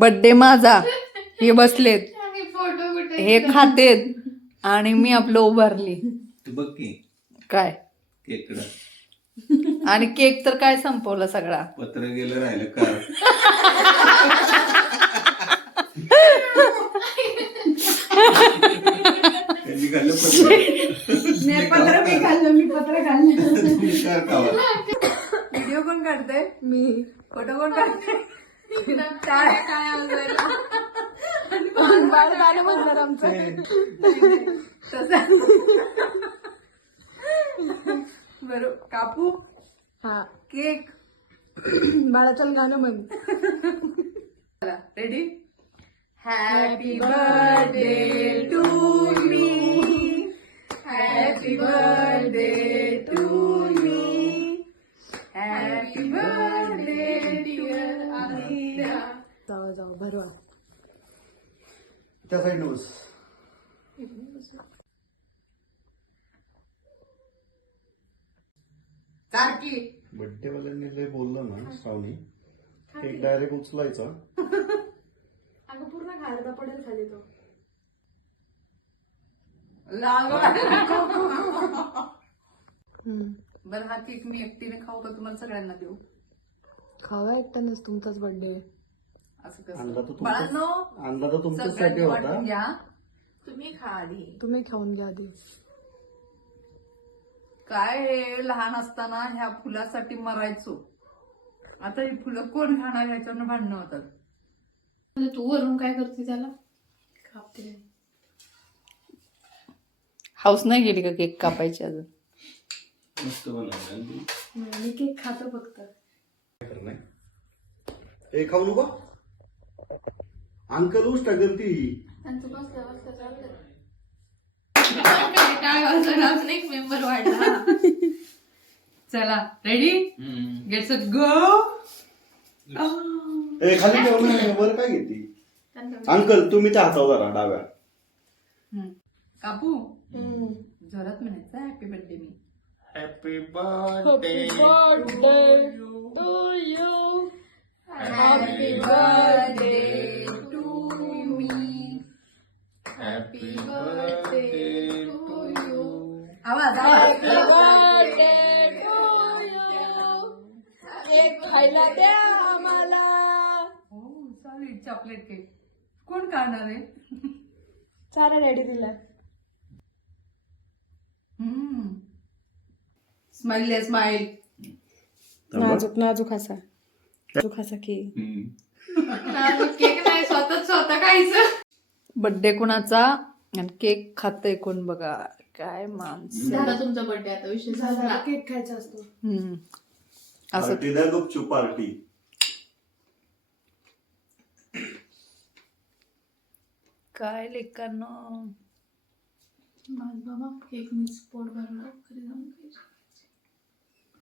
Birthday माझा. हे बसलेत. आणि फोटो कुठे हे खातेत. आणि मी आपलं उभारली. तू बघ की. काय? केकडं आणि केक तर काय संपवला सगळा? पत्र गेलं राहिलं कार. त्यांनी खाल्लं पत्र. मी खाल्लं मी पत्र खाल्लं. तुम्ही कार खावा. व्हिडिओ कोण काढतंय? मी. फोटो कोण काढते काय काय आवडलं? बाळ गाणं म्हणणार आमचं. बरं कापू? हा. केक? बाळाचं गाणं म्हण. Ready happy birthday to me happy birthday त्या साईड बस सारखी बड्डे वाल्यांनी लय बोललं ना श्रावणी. केक डायरेक्ट उचलायचा. अगं पूर्ण खायला पडेल खाली तो. बरं हा केक मी एकटीने खाऊ का तुम्हाला सगळ्यांना देऊ? खावा एकट्यानंच तुमचाच बर्थडे असं आणला तर कसं तुमचं- बाळांनो आणला तर तुमच्यासाठी सगळ्यांनी वाटून होता. घ्या. तुम्ही खा आधी. तुम्ही खाऊन घ्या आधी. काय हे लहान असताना ह्या फुलासाठी मरायचो. आता ही फुलं कोण खाणार ह्याच्यावर भांडणं होतात? म्हणजे तू वरून काय करते त्याला? कापते. हाऊस नाही गेली का केक कापायची अजून? मस्त बनवलं मी केक खातो फक्त. नाही ए खाऊ नको? अंकल उष्टा करती मेंबर वाढला. चला रेडी गेट्स गो ए खाली ठेव ना वर काय घेते? अंकल तुम्ही त्या हातावर धरा डाव्या. कापू जोरात म्हणायचं हॅपी बर्थडे मी. हॅपी बर्थडे आवाज आवाज खायला द्या आम्हाला हो सॉरी चॉकलेट केक कोण खाणार आहे चारा डॅडी दिला स्माइल स्माइल नाजूक नाजूक असा. नाजूक असा की. केक नाही स्वतः स्वतः खायचं. बर्थडे कोणाचा? आणि केक खातंय कोण बघा. काय माणस. झाला तुमचा बर्थडे आता विषय झाला केक खायचा असतो. हम्म. असं. पार्टी द्या गुपचूप पार्टी काय लेकांनो. माझ बाबा केक मीच पोट भरलं घरी जाऊन खायचं.